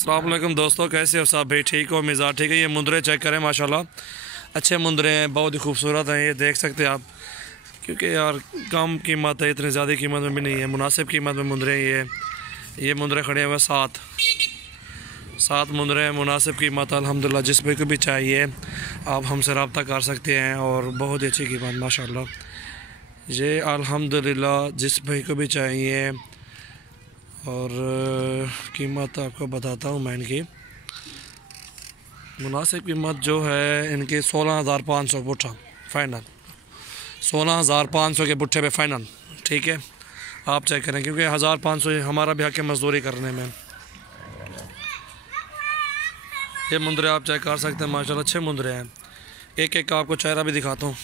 अस्सलाम वालेकुम दोस्तों, कैसे हो सब भाई? ठीक हो? मिजाज ठीक है? ये मुंदरे चेक करें, माशाल्लाह अच्छे मुंदरे हैं, बहुत ही खूबसूरत हैं। ये देख सकते हैं आप, क्योंकि यार कम कीमत है, इतनी ज़्यादा कीमत में भी नहीं है, मुनासिब कीमत में मुंदरे हैं। ये मुंदरे खड़े हुए सात मुंदरे हैं, मुनासिब कीमत अल्हम्दुलिल्लाह। जिस भाई को भी चाहिए आप हमसे रब्ता कर सकते हैं और बहुत ही अच्छी कीमत माशाल्लाह। ये अल्हम्दुलिल्लाह जिस भाई को भी चाहिए, और कीमत आपको बताता हूँ मैं इनकी। मुनासिब कीमत जो है इनकी 16,500 पुट्ठा फ़ाइनल, 16,500 के पुट्ठे पे फ़ाइनल। ठीक है, आप चेक करें, क्योंकि 1,500 हमारा भी हक है मजदूरी करने में। ये मुंदरे आप चेक कर सकते हैं, माशाल्लाह अच्छे मुंदरे हैं। एक एक का आपको चेहरा भी दिखाता हूँ।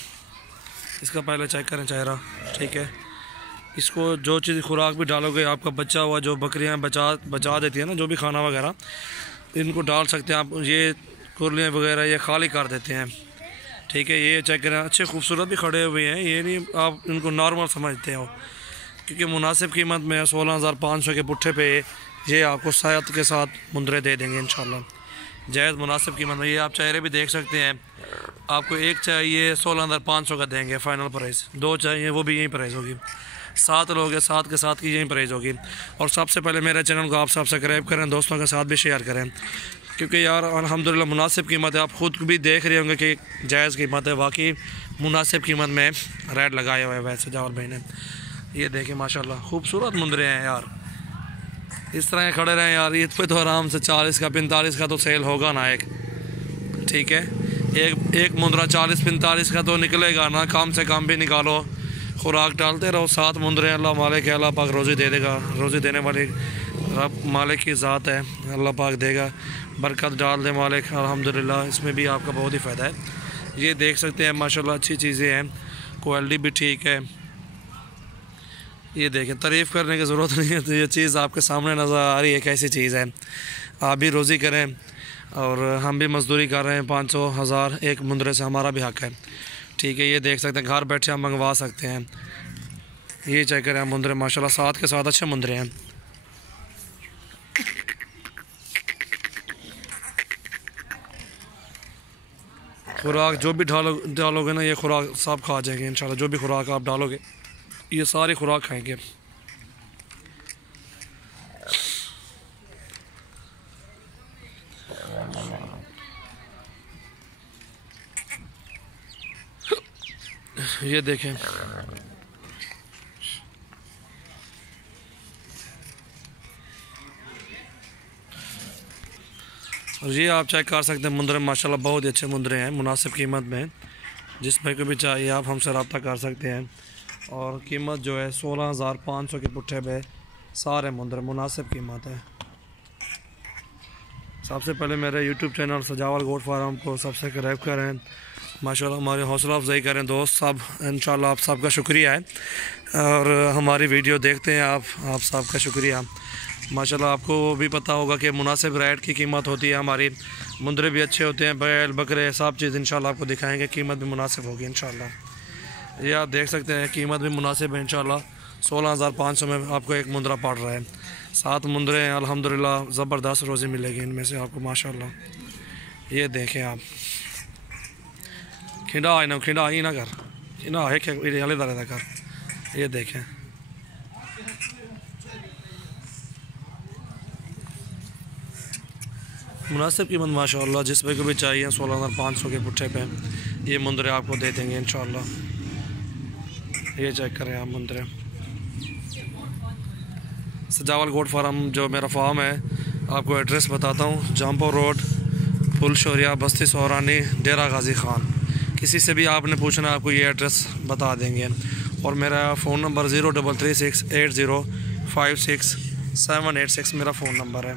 इसका पहले चेक करें चेहरा, ठीक है। इसको जो चीज़ खुराक भी डालोगे, आपका बच्चा हुआ जो बकरियां बचा देती है ना, जो भी खाना वगैरह इनको डाल सकते हैं आप। ये कुरलियाँ वगैरह ये खाली कर देते हैं। ठीक है, ये चेक करें, अच्छे खूबसूरत भी खड़े हुए हैं। ये नहीं आप इनको नॉर्मल समझते हो, क्योंकि मुनासिब कीमत में 16,500 के पुट्ठे पे ये आपको सायत के साथ मुंदरे दे देंगे इंशाल्लाह, जायज़ मुनासिब कीमत में। ये आप चेहरे भी देख सकते हैं। आपको एक चाहिए 16,500 का देंगे फ़ाइनल प्राइस, दो चाहिए वो भी यही प्राइस होगी। 7 लोग हैं, 7 के साथ की यही प्राइस होगी। और सबसे पहले मेरे चैनल को आप सब्सक्राइब करें, दोस्तों के साथ भी शेयर करें, क्योंकि यार अल्हम्दुलिल्लाह मुनासिब कीमत है। आप ख़ुद भी देख रहे होंगे कि जायज़ कीमत है, वाकई मुनासिब कीमत में रेट लगाए हुए हैं वैसे जावल भाई ने। ये देखें माशाल्लाह खूबसूरत मुंदरे हैं यार, इस तरह खड़े रहें यार। ईद पे तो आराम से 40 का 45 का तो सेल होगा ना एक। ठीक है, एक मुंदरा 40-45 का तो निकलेगा ना, कम से कम भी निकालो। खुराक डालते रहो, 7 मुंदरे। अल्लाह मालिक है, अल्लाह पाक रोज़ी दे देगा। रोज़ी देने वाले रब मालिक की ज़ात है, अल्लाह पाक देगा, बरकत डाल दे मालिक अल्हम्दुलिल्लाह। इसमें भी आपका बहुत ही फ़ायदा है। ये देख सकते हैं माशाल्लाह अच्छी चीज़ें हैं, क्वालिटी भी ठीक है। ये देखें, तारीफ़ करने की ज़रूरत नहीं है, तो ये चीज़ आपके सामने नज़र आ रही है कैसी चीज़ है। आप भी रोज़ी करें और हम भी मजदूरी कर रहे हैं। 500 1000 एक मुंदरे से हमारा भी हक है। ठीक है, ये देख सकते हैं, घर बैठे हम मंगवा सकते हैं। ये चेक करें आप मुंदरे, माशाल्लाह 7 के साथ अच्छे मुंदरे हैं। खुराक जो भी डालोगे ना, ये खुराक सब खा जाएंगे इंशाल्लाह। जो भी खुराक आप डालोगे ये सारी खुराक खाएंगे। ये देखें, और ये आप चेक कर सकते हैं मुंदरे, माशाल्लाह बहुत ही अच्छे मुंदरे हैं, मुनासिब कीमत में। जिस भाई को भी चाहिए आप हमसे रब्ता कर सकते हैं। और कीमत जो है 16,500 के पुट्ठे पे सारे मुंदरे, मुनासिब कीमत है। सबसे पहले मेरे यूट्यूब चैनल सजावल गोट फार्म को सब्सक्राइब करें, माशाल्लाह हमारी हौसला अफजाई करें दोस्त सब। इंशाल्लाह आप सबका शुक्रिया है, और हमारी वीडियो देखते हैं आप सबका शुक्रिया। माशाल्लाह आपको वो भी पता होगा कि मुनासिब रेट की कीमत होती है हमारी। मुंदरे भी अच्छे होते हैं, बैल बकरे सब चीज़ इंशाल्लाह आपको दिखाएंगे, कीमत भी मुनासिब होगी इंशाल्लाह। ये आप देख सकते हैं, कीमत भी मुनासिब है इंशाल्लाह। 16,500 में आपको एक मुंदरा पड़ रहा है। 7 मुंदरे हैं अल्हम्दुलिल्लाह, ज़बरदस्त रोज़ी मिलेगी इनमें से आपको माशाल्लाह। ये देखें आप, खिंडा ही ना कर, खिंडा है कर। ये देखें, मुनासिब कीमत माशाल्लाह। जिस पे को भी चाहिए 16,500 के पुट्ठे पे ये मुंदरे आपको दे देंगे इंशाल्लाह। ये चेक करें आप मुंदरे। सजावल गोट फार्म जो मेरा फार्म है, आपको एड्रेस बताता हूँ। जमपुर रोड, फुल शोरिया, बस्ती सोहरानी, डेरा गाजी खान। किसी से भी आपने पूछना आपको ये एड्रेस बता देंगे। और मेरा फ़ोन नंबर 03368056 मेरा फ़ोन नंबर है।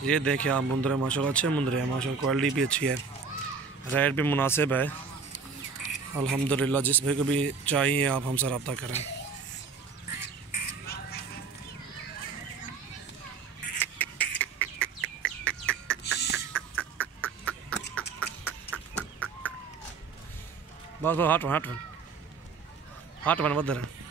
ये देखें आप मुंदरे, माशाल्लाह अच्छे मुंदरे हैं, माशाल्लाह क्वालिटी भी अच्छी है, रेट भी मुनासिब है अल्हम्दुलिल्लाह। जिस भाई को भी चाहिए आप हमसे रब्ता करें। बस बस हट हट हट बन बदर है।